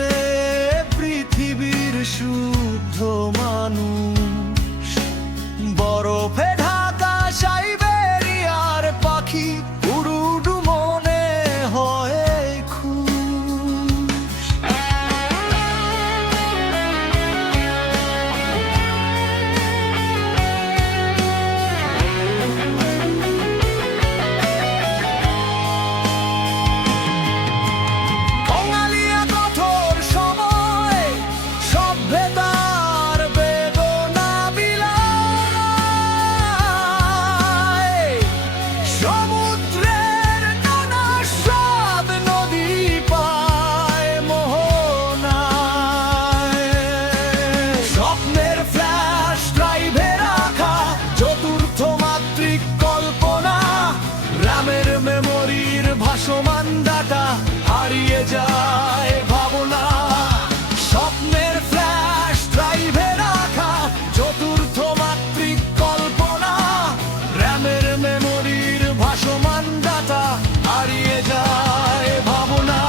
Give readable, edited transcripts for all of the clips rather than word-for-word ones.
খুদে পৃথিবীর শুদ্ধ মানুষ। বরফে ঢাকা সাইবেরিয়ার পাখি উড়ুডু মনে হয় খুশ। কঙালিয়া কঠোর সময় সভ্যতার বেদনা বিলায়। সমুদ্রের নানা স্বাদ নদী পায় মোহনায়। স্বপ্নের ফ্ল্যাশ ড্রাইভে রাখা চতুর্থ মাত্রিক কল্পনা, রামের মেমোরির ভাসমান ডাটা হারিয়ে যায় ভাবনা। স্বপ্নের ফ্ল্যাশ ড্রাইভে রাখা চতুর্থ মাত্রিক কল্পনা, রামের মেমোরির ভাসমান ডাটা হারিয়ে যায় ভাবনা।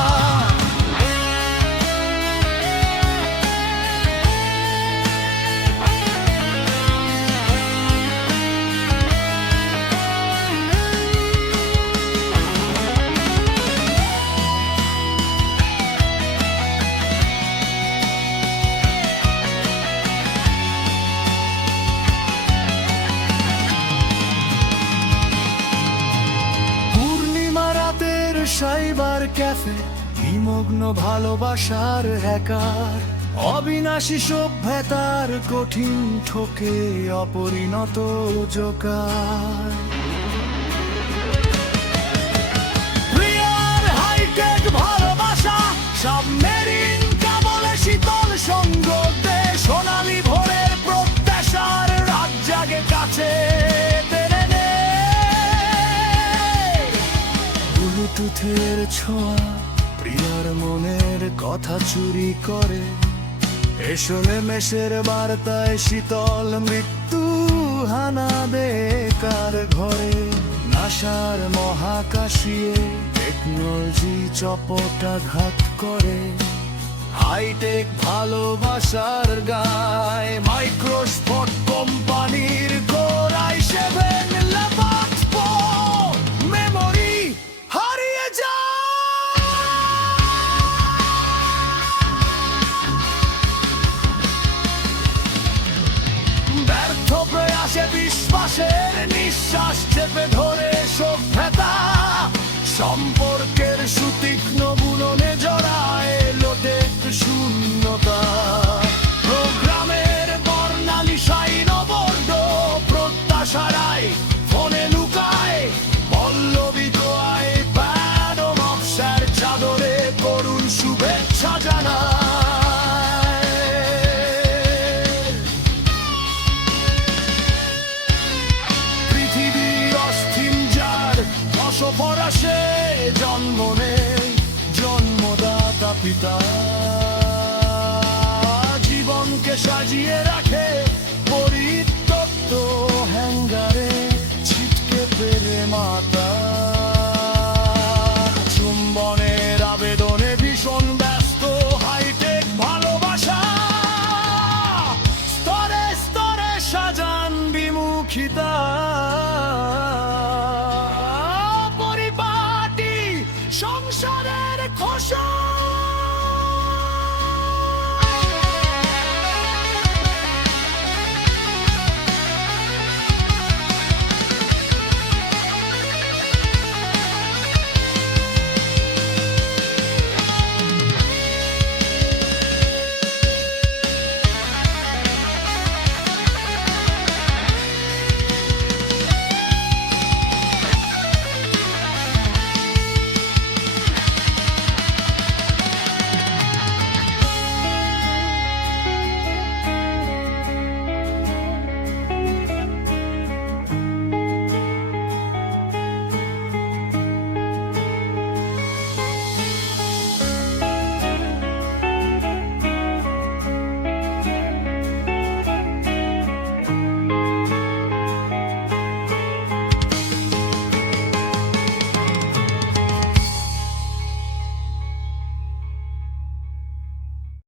সাইবার ক্যাফে নিমগ্ন ভালোবাসার হ্যাকার, অবিনাশী সভ্যতার কঠিন ঠোকে অপরিণত জোকার। প্রিয়ার হাইটেক ভালোবাসা সাবমেরিন কেবলে শীতল সঙ্গ দে, সোনালি ভোরের প্রত্যাশার রাত জাগে কাছে টেনে নে। ব্লুটুথের ছোঁয়া প্রিয়ার মনের কথা চুরি করে, এসলে মেশের বার্তায় শীতল মৃত্যু হানা বেকার ঘরে। নাসার মহাকাশিয়ে টেকনোলজি চপটাঘাত করে, হাইটেক ভালোবাসার গায় মাইক্রোস্পট কোম্পানির কোরাই 7 ল্যাপাট মেমোরি হারিয়ে যায়। ব্যর্থ প্রয়াসে বিশ্বাসের নিঃশ্বাস চেপে ধরে সভ্যতা, সম্পর্কের সুতীক্ষ্ণ বুননে জড়ায় লোটেক শূন্যতা। প্রোগ্রামের বর্ণালী সাইন বর্ড প্রত্যাশারাই ফোনে লুকায়, পল্লবিত আইপ্যাড ও নকশার চাদরে করুণ শুভেচ্ছা জানায়। পৃথিবীর অস্থির যার বসপরাশে জন্ম নেই জন্মদাতা পিতা, জীবনকে সাজিয়ে